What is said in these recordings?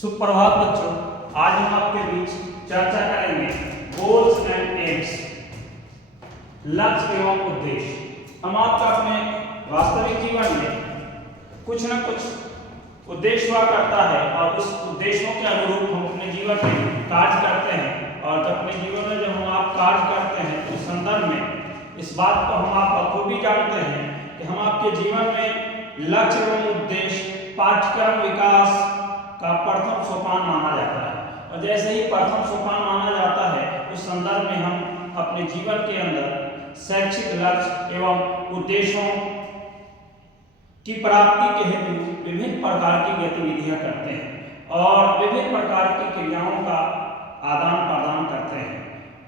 सुप्रभात बच्चों, आज हम आपके बीच चर्चा करेंगे गोल्स एंड एम्स, लक्ष्य एवं उद्देश्य। हम आपका अपने वास्तविक जीवन में कुछ न कुछ उद्देश्य हुआ करता है और उस उद्देश्यों के अनुरूप हम अपने जीवन में कार्य करते हैं। और जब अपने जीवन में जब हम आप कार्य करते हैं तो उस संदर्भ में इस बात को हम आप बखूबी जानते हैं कि हम आपके जीवन में लक्ष्य एवं उद्देश्य पाठ्यक्रम विकास का प्रथम सोपान माना जाता है। और जैसे ही प्रथम सोपान माना जाता है उस संदर्भ में हम अपने जीवन के अंदर शैक्षिक लक्ष्य एवं उद्देश्यों की प्राप्ति के हेतु विभिन्न प्रकार की गतिविधियां करते हैं और विभिन्न प्रकार की क्रियाओं का आदान प्रदान करते हैं।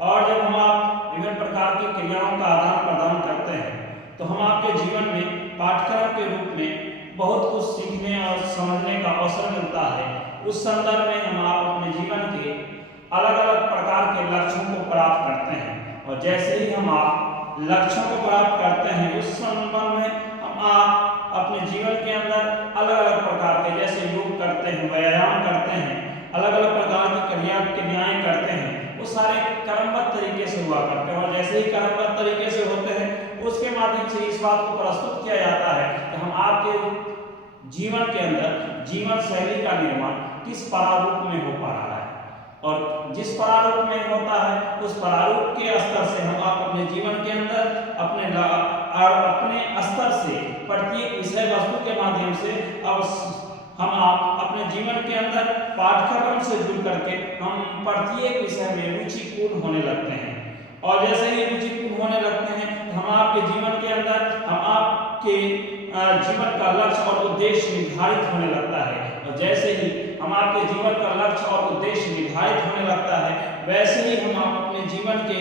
और जब हम आप विभिन्न प्रकार की क्रियाओं का आदान प्रदान करते हैं तो हम आपके जीवन में पाठ्यक्रम के रूप में बहुत कुछ सीखने और समझने का अवसर मिलता है। उस संदर्भ में हम आप अपने जीवन के अलग अलग प्रकार के लक्ष्यों को प्राप्त करते हैं। और जैसे ही हम आप लक्ष्यों को प्राप्त करते हैं उस संदर्भ में हम आप अपने जीवन के अंदर अलग अलग प्रकार के जैसे योग करते हैं, व्यायाम करते हैं, अलग अलग प्रकार की क्रियाएं करते हैं, वो सारे क्रमबद्ध तरीके से हुआ करते हैं। और जैसे ही क्रमबद्ध तरीके से होते हैं उसके माध्यम से इस बात को प्रस्तुत किया जाता है कि हम आपके जीवन के अंदर जीवन शैली का निर्माण किस प्रारूप में हो पा रहा है। और जिस प्रारूप में होता है उस प्रारूप के स्तर से हम आप अपने जीवन के अंदर अपने स्तर से प्रत्येक विषय वस्तु के माध्यम से अब हम आप अपने जीवन के अंदर पाठ्यक्रम से जुड़ करके हम प्रत्येक विषय में रुचिपूर्ण होने लगते हैं। और जैसे ही रुचिपूर्ण होने लगते हैं हम आपके जीवन के अंदर हम आपके जीवन का लक्ष्य और उद्देश्य निर्धारित होने लगता है। और जैसे ही हम आपके जीवन का लक्ष्य और उद्देश्य निर्धारित होने लगता है वैसे ही हम आप अपने जीवन के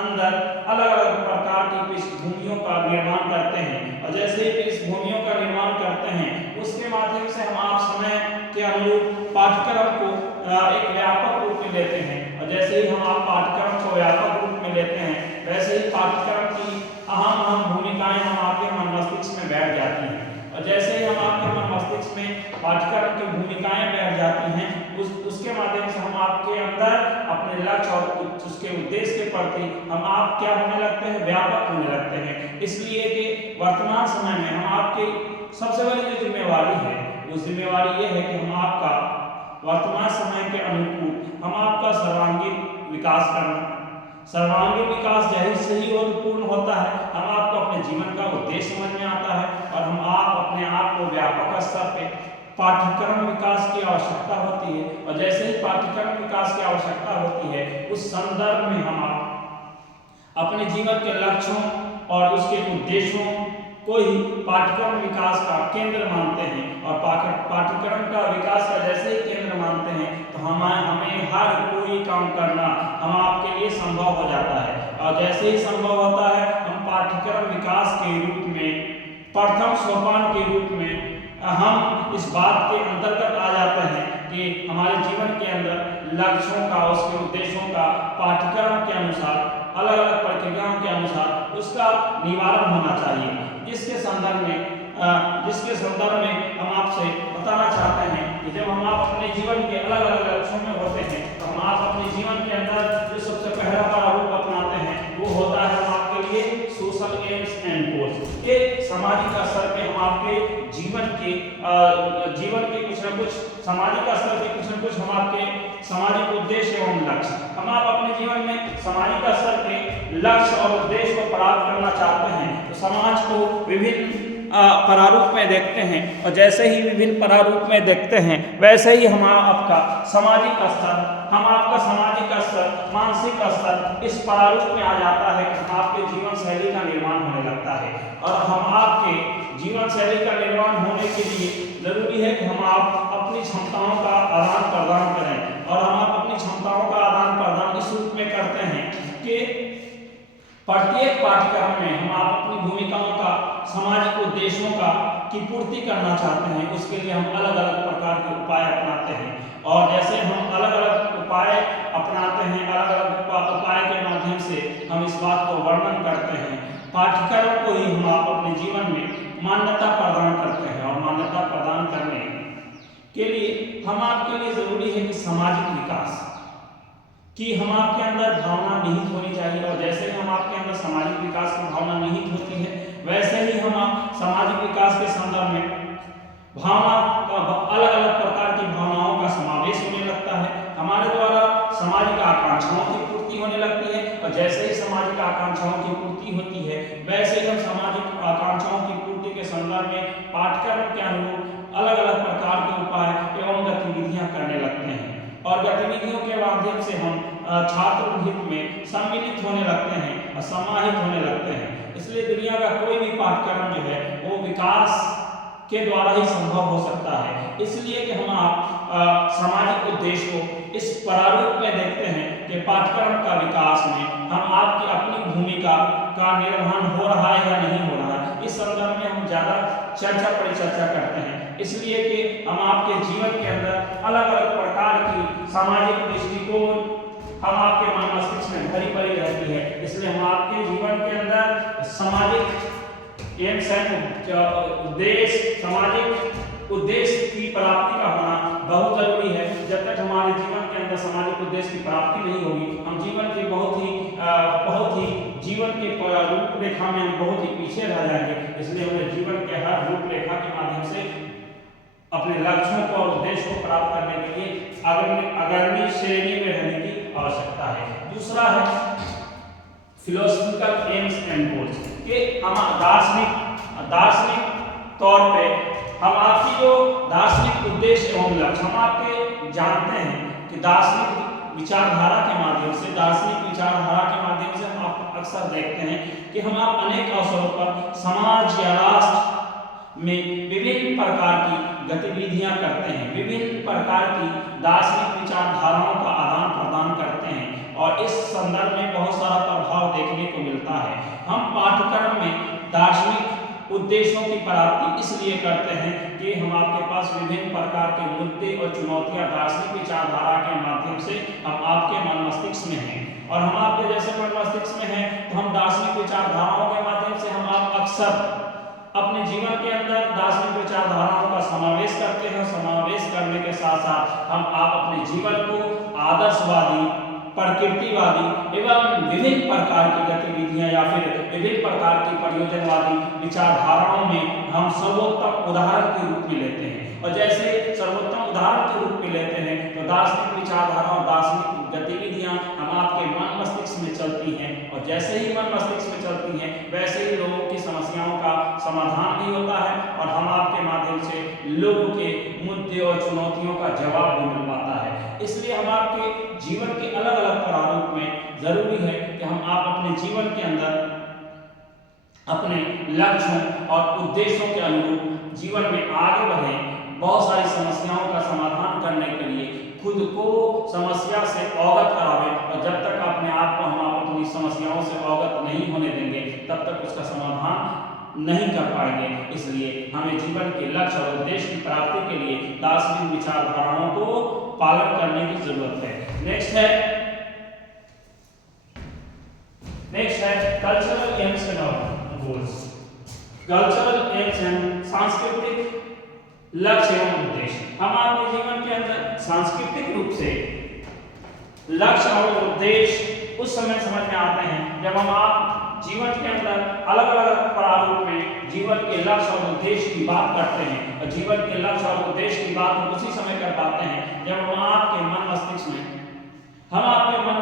अंदर अलग अलग प्रकार की पृष्ठभूमियों का निर्माण करते हैं। और जैसे ही पृष्ठभूमियों का निर्माण करते हैं उसके माध्यम से हम आप समय के अनुरूप पाठ्यक्रम को एक व्यापक रूप में लेते हैं। और जैसे ही हम आप पाठ्यक्रम को व्यापक रूप में लेते हैं वैसे ही पाठ्यक्रम की अहम भूमिकाएं हम आपके मन मस्तिष्क में बैठ जाती हैं। और जैसे ही हम आपके मन मस्तिष्क में पाठ्यक्रम की भूमिकाएं बैठ जाती हैं उसके माध्यम से हम आपके अंदर अपने लक्ष्य और उसके उद्देश्य के प्रति हम आप क्या होने लगते हैं, व्यापक होने लगते हैं। इसलिए कि वर्तमान समय में हम आपकी सबसे बड़ी जो जिम्मेवारी है उस जिम्मेवारी ये है कि हम आपका वर्तमान समय के अनुकूल हम आपका सर्वांगीण विकास करना। सर्वांगीण विकास जैसे से ही पूर्ण होता है हम आपको अपने जीवन का उद्देश्य समझ में आता है और हम आप अपने आप को व्यापक स्तर पे पाठ्यक्रम विकास की आवश्यकता होती है। और जैसे ही पाठ्यक्रम विकास की आवश्यकता होती है उस संदर्भ में हम आप अपने जीवन के लक्ष्यों और उसके उद्देश्यों को ही पाठ्यक्रम विकास का केंद्र मानते हैं। और पाठ्यक्रम का विकास का जैसे ही केंद्र मानते हैं तो हमें हर कोई काम करना हम आपके लिए संभव हो जाता है। और जैसे ही संभव होता है हम पाठ्यक्रम विकास के रूप में प्रथम सोपान के रूप में हम इस बात के अंतर्गत आ जाते हैं कि हमारे जीवन के अंदर लक्ष्यों का उसके उद्देश्यों का पाठ्यक्रम के अनुसार अलग अलग प्रक्रियाओं के अनुसार उसका निवारण होना चाहिए। जिसके संदर्भ में हम आपसे बताना चाहते हैं कि जब हम आप अपने जीवन के अलग अलग लक्ष्यों में होते हैं तो हम आप अपने जीवन के अंदर जो सबसे पहला प्रारूप अपनाते हैं वो होता है हम आपके लिए सोशल एम्स एंड गोल्स। ये सामाजिक स्तर पे हम आपके जीवन के कुछ न कुछ सामाजिक स्तर पे कुछ न कुछ हम आपके सामाजिक उद्देश्य एवं लक्ष्य हम आप अपने जीवन में सामाजिक स्तर के लक्ष्य और उद्देश्य को प्राप्त करना चाहते हैं तो समाज को विभिन्न प्रारूप में देखते हैं। और जैसे ही विभिन्न प्रारूप में देखते हैं वैसे ही हम आपका सामाजिक स्तर मानसिक स्तर इस प्रारूप में आ जाता है कि आपके जीवन शैली का निर्माण होने लगता है। और हम आपके जीवन शैली का निर्माण होने के लिए जरूरी है कि हम आप अपनी क्षमताओं का आदान प्रदान करें। और हम आप अपनी क्षमताओं का आदान प्रदान इस रूप में करते हैं कि प्रत्येक पाठ्यक्रम में हम आप अपनी भूमिकाओं का सामाजिक उद्देश्यों का की पूर्ति करना चाहते हैं उसके लिए हम अलग अलग प्रकार के उपाय अपनाते हैं। और जैसे हम अलग अलग उपाय अपनाते हैं अलग अलग उपाय के माध्यम से हम इस बात को वर्णन करते हैं पाठ्यक्रम को ही हम आप अपने जीवन में मान्यता प्रदान करते हैं। और मान्यता प्रदान करने के लिए हम आपके लिए जरूरी है कि सामाजिक विकास कि हम आपके अंदर भावना निहित होनी चाहिए, और जैसे ही हम आपके अंदर सामाजिक विकास की भावना निहित होती है वैसे ही हम सामाजिक विकास के संदर्भ में भावना का अलग अलग प्रकार की भावनाओं का समावेश होने लगता है। हमारे द्वारा सामाजिक आकांक्षाओं की पूर्ति होने लगती है, और जैसे ही सामाजिक आकांक्षाओं की पूर्ति होती है वैसे ही हम सामाजिक आकांक्षाओं की पूर्ति के संदर्भ में पाठ्यक्रम के अनुरूप अलग अलग प्रकार के उपाय एवं गतिविधियां करने लगते हैं, और गतिविधियों के माध्यम से हम छात्र हित में सम्मिलित होने लगते हैं और समाहित होने लगते हैं। इसलिए दुनिया का कोई भी पाठ्यक्रम जो है वो विकास के द्वारा ही संभव हो सकता है। इसलिए कि हम आप सामाजिक उद्देश्य को इस प्रारूप में देखते हैं कि पाठ्यक्रम का विकास में हम आपकी अपनी भूमिका का निर्वहन हो रहा है या नहीं हो रहा है, इस संदर्भ में हम ज्यादा परिचर्चा करते हैं। इसलिए कि हम आपके जीवन के अंदर अलग अलग प्रकार की सामाजिक दृष्टिकोण हम आपके मन मस्तिष्क में भरी पड़ी रहती है, इसलिए हम आपके जीवन के अंदर सामाजिक उद्देश्य सामाजिक उद्देश्य की प्राप्ति का होना बहुत जरूरी है। जब तक हमारे जीवन के अंदर सामाजिक उद्देश्य की प्राप्ति नहीं होगी हम जीवन के बहुत ही जीवन के रूपरेखा में हम बहुत ही पीछे रह जाएंगे। इसलिए हमें जीवन के हर रूपरेखा के माध्यम से अपने लक्ष्यों को और उद्देश्य को प्राप्त करने के लिए अग्रणी श्रेणी में रहने की आवश्यकता है। दूसरा है फिलोसॉफिकल एम्स एंड गोल्स कि हम दार्शनिक तौर पे हम आपकी जो दार्शनिक उद्देश्य एवं लक्ष्य हम आपके जानते हैं कि दार्शनिक विचारधारा के माध्यम से हम आप अक्सर देखते हैं कि हम आप अनेक अवसरों पर समाज या राष्ट्र में विभिन्न प्रकार की गतिविधियां करते हैं, विभिन्न प्रकार की दार्शनिक विचारधाराओं का आदान प्रदान करते हैं, और इस संदर्भ में बहुत सारा प्रभाव देखने को मिलता है। हम पाठ्यक्रम में दार्शनिक उद्देश्यों की प्राप्ति इसलिए करते हैं कि हम आपके पास विभिन्न प्रकार के मुद्दे और चुनौतियां दार्शनिक विचारधारा के माध्यम से हम आपके मन मस्तिष्क में हैं, और हम आपके जैसे मन मस्तिष्क में हैं तो हम दार्शनिक विचारधाराओं के माध्यम से हम आप अक्सर अपने जीवन के अंदर दार्शनिक विचारधाराओं का समावेश करते हैं। समावेश करने के साथ साथ हम आप अपने जीवन को आदर्शवादी, प्रकृतिवादी एवं विभिन्न प्रकार की गतिविधियां या फिर विभिन्न प्रकार की प्रयोजनवादी विचारधाराओं में हम सर्वोत्तम उदाहरण के रूप में लेते हैं। और जैसे सर्वोत्तम उदाहरण के रूप में लेते हैं तो दार्शनिक विचारधारा और दार्शनिक गतिविधियां हम आपके मन मस्तिष्क में चलती हैं, और जैसे ही मन मस्तिष्क में चलती हैं वैसे ही लोगों की समस्याओं का समाधान भी होता है, और हम आपके माध्यम से लोगों के मुद्दे और चुनौतियों का जवाब भी मिल पाता है। इसलिए हम आपके जीवन के अलग अलग प्रारूप में जरूरी है कि हम आप अपने जीवन के अंदर अपने लक्ष्यों और उद्देश्यों के अनुरूप जीवन में आगे बढ़ें, बहुत सारी समस्याओं का समाधान करने के लिए खुद को समस्या से अवगत करावें, और जब तक अपने आप को हम आप अपनी समस्याओं से अवगत नहीं होने देंगे तब तक उसका समाधान नहीं कर पाएंगे। इसलिए हमें जीवन के लक्ष्य और उद्देश्य की प्राप्ति के लिए दार्शनिक विचारधाराओं को पालन करने की जरूरत है। नेक्स्ट है cultural AIIMS and goals. Cultural AIIMS and सांस्कृतिक लक्ष्य एवं उद्देश्य। हम आपके जीवन के अंदर सांस्कृतिक रूप से लक्ष्य और उद्देश्य उस समय समझ में आते हैं जब हम आप जीवन के अंदर अलग अलग प्रारूप में जीवन के लक्ष्य और उद्देश्य की बात करते हैं, और जीवन के लक्ष्य और उद्देश्य की बात हम उसी समय कर पाते हैं जब हम आपके मन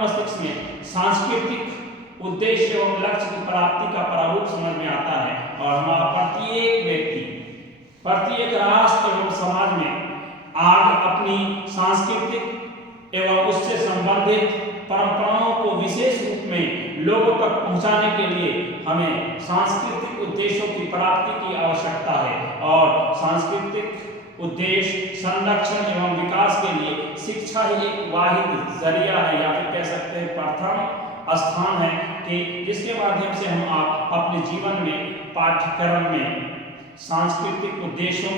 मस्तिष्क में सांस्कृतिक उद्देश्य एवं लक्ष्य की प्राप्ति का प्रारूप समझ में आता है, और हमारा प्रत्येक व्यक्ति, प्रत्येक राष्ट्र एवं समाज में आज अपनी सांस्कृतिक एवं उससे संबंधित परंपराओं को विशेष रूप में लोगों तक पहुंचाने के लिए हमें सांस्कृतिक उद्देश्यों की प्राप्ति की आवश्यकता है, और सांस्कृतिक उद्देश्य संरक्षण एवं विकास के लिए शिक्षा ही एक वाहिद जरिया है, या फिर कह सकते हैं प्रथम स्थान है कि जिसके माध्यम से हम आप अपने जीवन में पाठ्यक्रम में सांस्कृतिक उद्देश्यों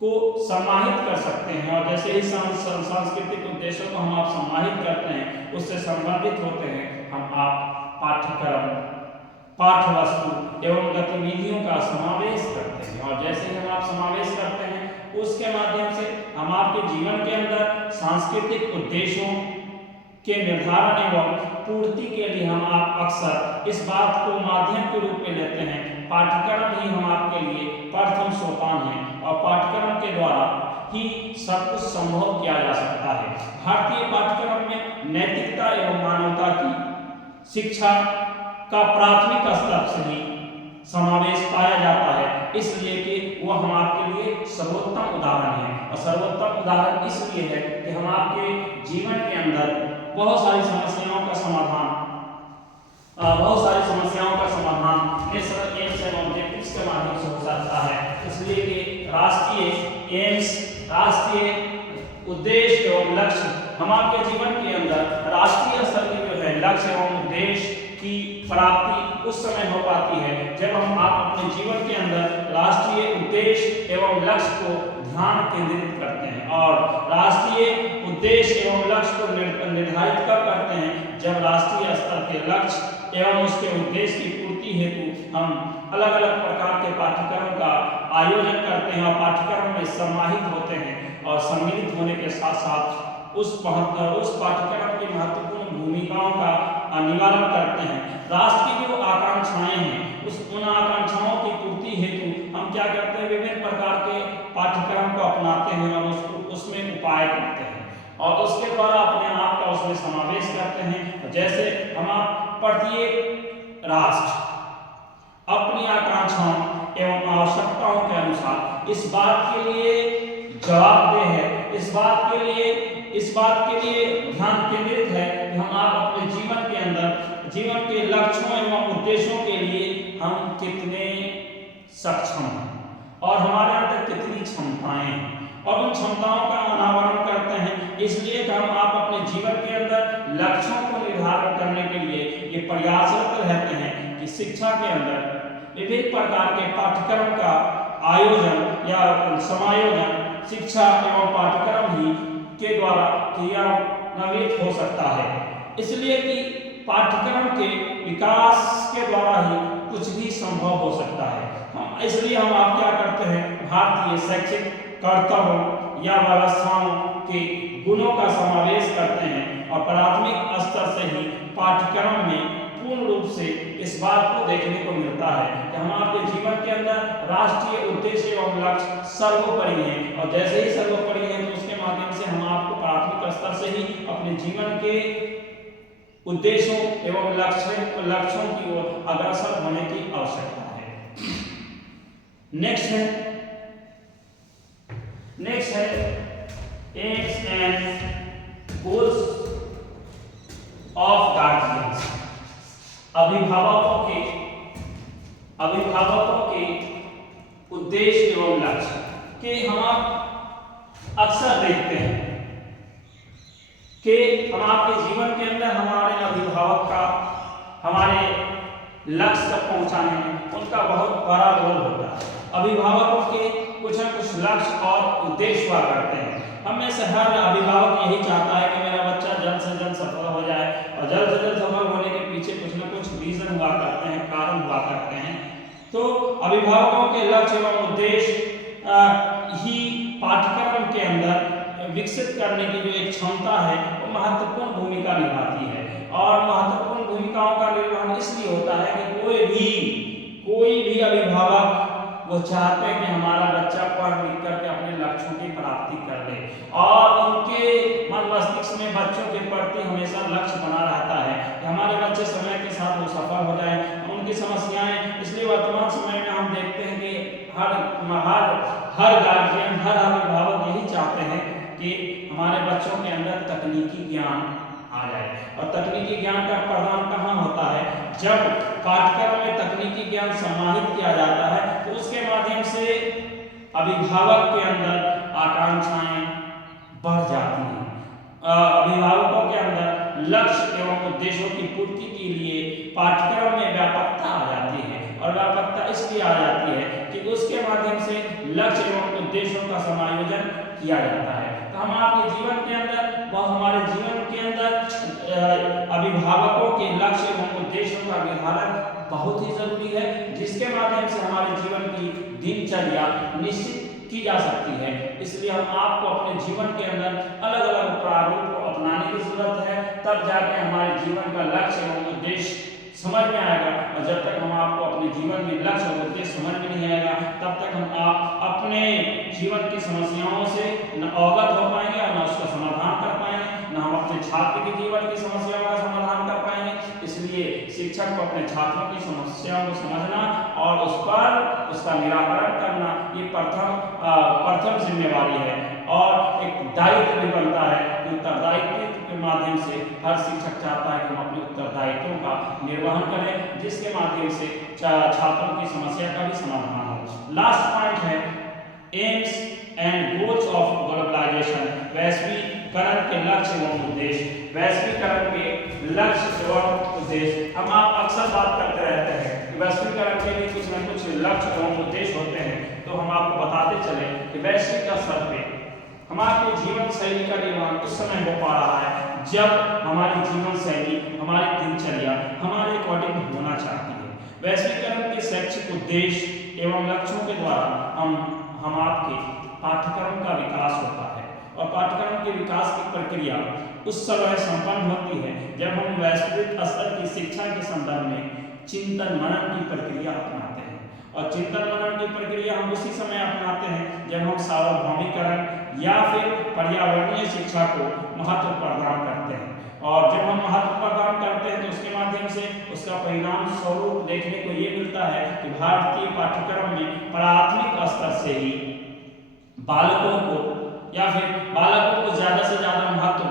को समाहित कर सकते हैं, और जैसे ही सांस्कृतिक उद्देश्यों को हम आप समाहित करते हैं उससे संबंधित होते हैं हम आप पाठ्यक्रम, पाठ्यवस्तु एवं गतिविधियों का समावेश करते हैं, और जैसे ही हम आप समावेश करते हैं उसके माध्यम से हम आप आपके जीवन के अंदर सांस्कृतिक उद्देश्यों के निर्धारण एवं पूर्ति के लिए हम आप अक्सर इस बात को माध्यम के रूप में लेते हैं। पाठ्यक्रम ही हम आपके लिए प्रथम सोपान है और पाठ्यक्रम के द्वारा ही सब कुछ संभव किया जा सकता है। भारतीय पाठ्यक्रम में नैतिकता एवं मानवता की शिक्षा का प्राथमिक स्तर से ही समावेश पाया जाता है, इसलिए कि वह हम आपके लिए सर्वोत्तम उदाहरण है। और सर्वोत्तम उदाहरण इसलिए है कि हम आपके जीवन के अंदर बहुत सारी समस्याओं का समाधान एम्स एवं ऑब्जेक्टिव्स के माध्यम से हो सकता है। इसलिए कि राष्ट्रीय एम्स, राष्ट्रीय उद्देश्य एवं लक्ष्य हम आपके जीवन के अंदर राष्ट्रीय स्तर के जो है लक्ष्य एवं उद्देश्य की प्राप्ति उस समय हो पाती है जब हम आप अपने जीवन के अंदर राष्ट्रीय उद्देश्य एवं लक्ष्य को ध्यान केंद्रित करते हैं। और राष्ट्रीय उद्देश्य एवं लक्ष्य को निर्धारित कब करते हैं? जब राष्ट्रीय स्तर के लक्ष्य एवं उसके उद्देश्य की पूर्ति हेतु हम अलग अलग प्रकार के पाठ्यक्रम का आयोजन करते हैं और पाठ्यक्रम में सम्मानित होते हैं और सम्मिलित होने के साथ साथ उस पाठ्यक्रम की महत्वपूर्ण भूमिकाओं का निवारण करते हैं। राष्ट्र की जो आकांक्षाएं हैं उन आकांक्षाओं की पूर्ति हेतु हम क्या करते हैं? विभिन्न प्रकार के पाठ्यक्रम को अपनाते हैं और उसमें उपाय करते हैं और उसके द्वारा अपने आप का उसमें समावेश करते हैं। जैसे हम आप प्रत्येक राष्ट्र अपनी आकांक्षाओं एवं आवश्यकताओं के अनुसार इस बात के लिए जवाबदेह है, इस बात के लिए ध्यान केंद्रित है कि हम आप अपने जीवन के अंदर जीवन के लक्ष्यों एवं उद्देश्यों के लिए हम कितने सक्षम हैं और हमारे अंदर कितनी क्षमताएं हैं और उन क्षमताओं का अनावरण करते हैं। इसलिए हम आप अपने जीवन के अंदर लक्ष्यों को निर्धारण करने के लिए ये प्रयासरत रहते हैं कि शिक्षा के अंदर विभिन्न प्रकार के पाठ्यक्रम का आयोजन या समायोजन शिक्षा एवं पाठ्यक्रम ही के द्वारा क्रियान्वित हो सकता है। इसलिए कि पाठ्यक्रम के विकास के द्वारा ही कुछ भी संभव हो सकता है। इसलिए हम आप क्या करते हैं? भारतीय शैक्षिक कर्तव्यों या व्यवस्थाओं के गुणों का समावेश करते हैं और प्राथमिक स्तर से ही पाठ्यक्रम में पूर्ण रूप से इस बात को देखने को मिलता है कि हम आपके जीवन के अंदर राष्ट्रीय उद्देश्य एवं लक्ष्य सर्वोपरि हैं और जैसे ही सर्वोपरि हैं तो उसके माध्यम से हम आपको प्राथमिक स्तर से ही अपने जीवन के उद्देश्यों एवं लक्ष्यों की ओर अग्रसर होने की आवश्यकता है। नेक्स्ट है aims and goals of guardians. अभिभावकों के उद्देश्य एवं लक्ष्य के हम आप अक्सर देखते हैं कि हम आपके जीवन के अंदर हमारे अभिभावक का हमारे लक्ष्य तक पहुंचाने में उनका बहुत बड़ा रोल होता है। अभिभावकों के कुछ न कुछ लक्ष्य और उद्देश्य हुआ करते हैं। हम में से हर अभिभावक यही चाहता है कि मेरा बच्चा जल्द से जल्द सफल हो जाए और जल्द से जल्द सफल होने के पीछे कुछ न कुछ रीजन हुआ करते हैं, कारण हुआ करते हैं। तो अभिभावकों के लक्ष्य एवं उद्देश्य ही पाठ्यक्रम के अंदर विकसित करने की जो एक क्षमता है वो महत्वपूर्ण भूमिका निभाती है और महत्वपूर्ण भूमिकाओं का निर्वहन इसलिए होता है कि कोई भी अभिभावक वो चाहते हैं कि हमारा बच्चा पढ़ लिख करके अपने लक्ष्यों की प्राप्ति कर ले और उनके मन मस्तिष्क में बच्चों के प्रति हमेशा लक्ष्य बना रहता है कि हमारे बच्चे समय के साथ वो सफल हो जाए। उनकी समस्याएं इसलिए वर्तमान समय में हम देखते हैं कि हर गार्जियन, हर अभिभावक यही चाहते हैं कि हमारे बच्चों के अंदर तकनीकी ज्ञान आ जाए और तकनीकी ज्ञान का प्रदान कहाँ होता है? जब पाठ्यक्रम में तकनीकी ज्ञान सम्मानित किया जाता है तो उसके माध्यम से अभिभावक के अंदर आकांक्षाएं बढ़ जाती हैं। अभिभावकों के अंदर लक्ष्य एवं उद्देश्यों की पूर्ति के लिए पाठ्यक्रम में व्यापकता आ जाती है और व्यापकता इसलिए आ जाती है कि उसके माध्यम से लक्ष्य एवं उद्देश्यों का समायोजन किया जाता है। तो हम आपके जीवन के अंदर हमारे जीवन के अंदर अभिभावकों के लक्ष्य एवं उद्देश्यों का निर्धारण बहुत ही जरूरी है, जिसके माध्यम से हमारे जीवन की दिनचर्या निश्चित की जा सकती है। इसलिए हम आपको अपने जीवन के अंदर अलग अलग प्रारूप को अपनाने की जरूरत है, तब जाके हमारे जीवन का लक्ष्य एवं उद्देश्य समझ में आएगा। और जब तक हम आपको अपने जीवन में लक्ष्य और उद्देश्य समझ में नहीं आएगा, तब तक हम आप अपने जीवन की समस्याओं से न अवगत हो पाएंगे और न उसका समाधान कर पाएंगे, न हम अपने छात्र के जीवन की समस्याओं का समाधान कर पाएंगे। इसलिए शिक्षक को अपने छात्रों की समस्याओं को समझना और उस पर उसका निराकरण करना ये प्रथम जिम्मेवारी है। और एक दायित्व भी बनता है कि उत्तरदायित्व के माध्यम से हर शिक्षक चाहता है कि हम अपने उत्तरदायित्वों का निर्वहन करें, जिसके माध्यम से छात्रों की समस्या का भी समाधान हो। लास्ट पॉइंट है aims and goals of globalisation, वैश्वीकरण के लक्ष्य एवं उद्देश्य। वैश्वीकरण के लक्ष्य एवं उद्देश्य हम आप अक्सर बात करते रहते हैं कि वैश्वीकरण के लिए कुछ न कुछ लक्ष्य एवं उद्देश्य होते हैं। तो हम आपको बताते चले कि वैश्विक स्तर पे हमारे जीवन शैली का निर्माण उस समय हो पा रहा है जब हमारी जीवन शैली, हमारी दिनचर्या हमारे अकॉर्डिंग होना चाहती है। वैश्वीकरण के शैक्षिक उद्देश्य एवं लक्ष्यों के द्वारा हम आपके पाठ्यक्रम का विकास होता है और पाठ्यक्रम के विकास की प्रक्रिया उस समय संपन्न होती है जब हम वैश्विक स्तर की शिक्षा के संदर्भ में चिंतन मनन की प्रक्रिया अपनाते हैं। और चिंतन मनन की प्रक्रिया हम उसी समय अपनाते हैं जब हम सार्वभौमिकरण या फिर पर्यावरणीय शिक्षा को महत्व प्रदान करते हैं। और जब हम महत्व प्रदान करते हैं तो उसके माध्यम से उसका परिणाम स्वरूप देखने को ये मिलता है कि भारतीय पाठ्यक्रम में प्राथमिक स्तर से ही बालकों को ज्यादा से ज्यादा महत्व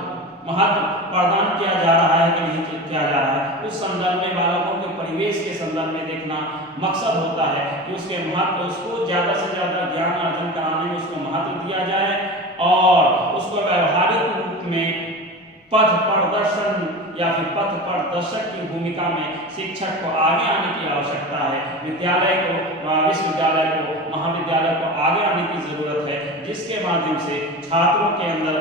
प्रदान किया जा रहा है कि नहीं किया जा रहा है। उस संदर्भ में बालकों के परिवेश के संदर्भ में देखना मकसद होता है कि उसको ज्यादा से ज्यादा ज्ञान अर्जन कराने में उसको महत्व दिया जाए और उसको व्यवहारिक रूप में पथ प्रदर्शन या फिर पथ प्रदर्शक की भूमिका में शिक्षक को आगे आने की आवश्यकता है। विद्यालय को, विश्वविद्यालय को, महाविद्यालय को आगे आने की जरूरत है, जिसके माध्यम से छात्रों के अंदर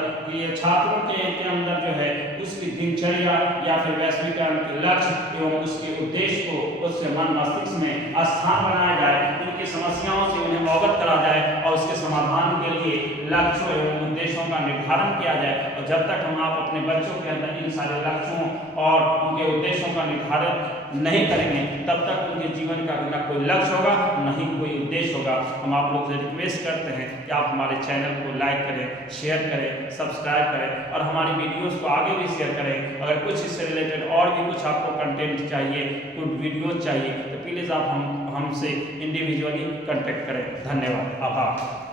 जो है उसकी दिनचर्या या फिर वैश्वीकरण के लक्ष्य एवं उसके उद्देश्य को उसके मन मस्तिष्क में स्थान बनाया जाए, उनकी समस्याओं से उन्हें अवगत करा जाए और उसके समाधान के लिए लक्ष्यों एवं उद्देश्यों का निर्धारण किया जाए। और जब तक हम आप अपने बच्चों के अंदर इन सारे लक्ष्यों और उनके उद्देश्यों का निर्धारण नहीं करेंगे, तब तक उनके जीवन का न कोई लक्ष्य होगा न ही कोई उद्देश्य होगा। हम आप लोग से रिक्वेस्ट करते हैं कि आप हमारे चैनल को लाइक करें, शेयर करें, सब्सक्राइब करें और हमारी वीडियोस को आगे भी शेयर करें। अगर कुछ इससे रिलेटेड और भी कुछ आपको कंटेंट चाहिए, कुछ वीडियोस चाहिए, तो प्लीज़ आप हमसे इंडिविजुअली कांटेक्ट करें। धन्यवाद, आभार।